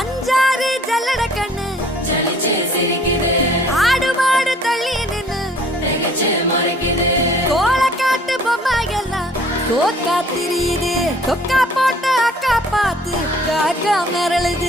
அஞ்சாறு ஜல்லட கண்ணு ஆடு மாடு தள்ளி நின்னு கோலக்காட்டு பொம்மை எல்லாம் கோக்கா திரியுது. கொக்கா போட்ட அக்கா பார்த்து காக்கா மிரளுது.